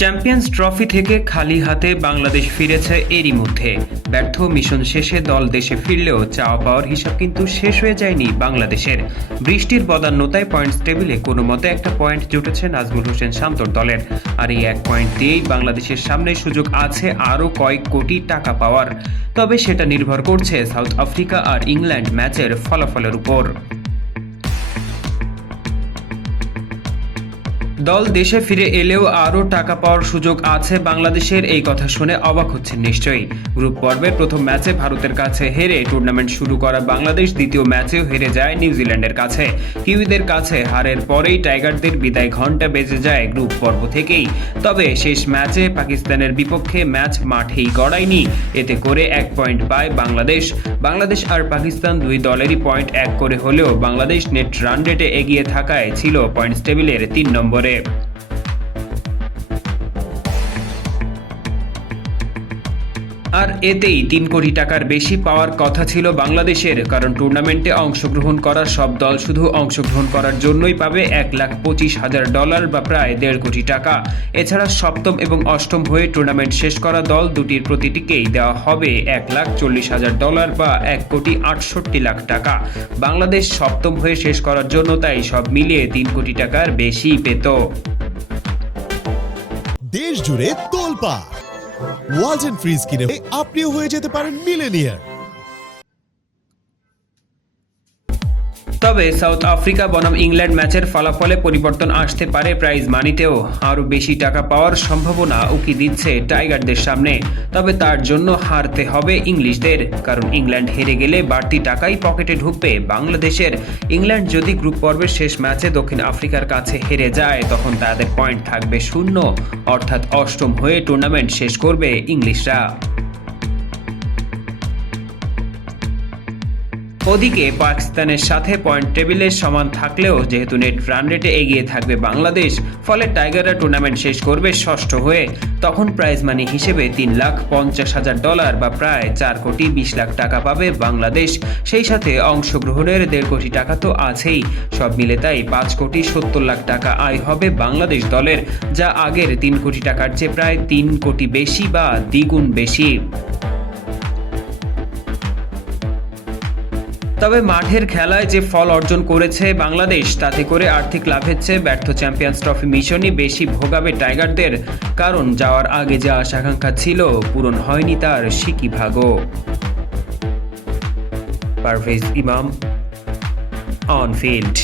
Champions trophy থেকে খালি হাতে বাংলাদেশ ফিরেছে এরই মধ্যে। ব্যর্থ মিশন শেষে দল দেশে ফিরলেও চাওয়া পাওয়ার হিসাব কিন্তু শেষ হয়ে যায়নি বাংলাদেশের। বৃষ্টির বদান্যতায় পয়েন্টস টেবিলে কোনো মতে একটা পয়েন্ট জুটেছে নাজমুল হোসেন শান্তর দলের। আর এই এক পয়েন্ট দিয়েই বাংলাদেশের সামনে সুযোগ আছে আরও কয়েক কোটি টাকা পাওয়ার। তবে সেটা নির্ভর করছে সাউথ আফ্রিকা আর ইংল্যান্ড ম্যাচের ফলাফলের উপর। দল দেশে ফিরে এলেও আরও টাকা পাওয়ার সুযোগ আছে বাংলাদেশের, এই কথা শুনে অবাক হচ্ছেন নিশ্চয়ই। গ্রুপ পর্বের প্রথম ম্যাচে ভারতের কাছে হেরে টুর্নামেন্ট শুরু করা বাংলাদেশ, দ্বিতীয় ম্যাচেও হেরে যায় নিউজিল্যান্ডের কাছে। কিউইদের কাছে হারের পরেই টাইগারদের বিদায় ঘণ্টা বেজে যায় গ্রুপ পর্ব থেকেই। তবে শেষ ম্যাচে পাকিস্তানের বিপক্ষে ম্যাচ মাঠেই গড়ায়নি। এতে করে এক পয়েন্ট পায় বাংলাদেশ। বাংলাদেশ আর পাকিস্তান দুই দলেরই পয়েন্ট এক করে হলেও বাংলাদেশ নেট রান রেটে এগিয়ে থাকায় ছিল পয়েন্টস টেবিলের তিন নম্বরে। Caleb. আর এতেই তিন কোটি টাকার বেশি পাওয়ার কথা ছিল বাংলাদেশের, কারণ টুর্নামেন্টে অংশগ্রহণ করা সব দল শুধু অংশগ্রহণ করার জন্যই পাবে এক লাখ পঁচিশ হাজার ডলার বা প্রায় দেড় কোটি টাকা। এছাড়া সপ্তম এবং অষ্টম হয়ে টুর্নামেন্ট শেষ করা দল দুটির প্রতিটিকেই দেওয়া হবে এক লাখ চল্লিশ হাজার ডলার বা এক কোটি আটষট্টি লাখ টাকা। বাংলাদেশ সপ্তম হয়ে শেষ করার জন্য তাই সব মিলিয়ে তিন কোটি টাকার বেশি পেত। দেশ জুড়ে তোলপা ওয়াজ এন্ড ফ্রিজ কিনে আপনিও হয়ে যেতে পারেন মিলেনিয়ার। তবে সাউথ আফ্রিকা বনাম ইংল্যান্ড ম্যাচের ফলাফলে পরিবর্তন আসতে পারে প্রাইজ মানিতেও। আরও বেশি টাকা পাওয়ার সম্ভাবনা উকি দিচ্ছে টাইগারদের সামনে। তবে তার জন্য হারতে হবে ইংলিশদের, কারণ ইংল্যান্ড হেরে গেলে বাড়তি টাকাই পকেটে ঢুকবে। বাংলাদেশের ইংল্যান্ড যদি গ্রুপ পর্বের শেষ ম্যাচে দক্ষিণ আফ্রিকার কাছে হেরে যায়, তখন তাদের পয়েন্ট থাকবে শূন্য। অর্থাৎ অষ্টম হয়ে টুর্নামেন্ট শেষ করবে ইংলিশরা। ওদিকে পাকিস্তানের সাথে পয়েন্ট টেবিলে সমান থাকলেও যেহেতু নেট রান রেটে এগিয়ে থাকবে বাংলাদেশ, ফলে টাইগাররা টুর্নামেন্ট শেষ করবে ষষ্ঠ হয়ে। তখন প্রাইজ মানি হিসেবে তিন লাখ পঞ্চাশ হাজার ডলার বা প্রায় চার কোটি বিশ লাখ টাকা পাবে বাংলাদেশ। সেই সাথে অংশগ্রহণের দেড় কোটি টাকা তো আছেই। সব মিলে তাই পাঁচ কোটি সত্তর লাখ টাকা আয় হবে বাংলাদেশ দলের, যা আগের তিন কোটি টাকার চেয়ে প্রায় তিন কোটি বেশি বা দ্বিগুণ বেশি। তবে মাঠের খেলায় যে ফল অর্জন করেছে বাংলাদেশ, তাতে করে আর্থিক লাভের চেয়ে ব্যর্থ চ্যাম্পিয়ন্স ট্রফি মিশনই বেশি ভোগাবে টাইগারদের। কারণ যাওয়ার আগে যা আশাকাঙ্ক্ষা ছিল, পূরণ হয়নি তার সিকি ভাগও। পারভেজ ইমাম অন ফিল্ড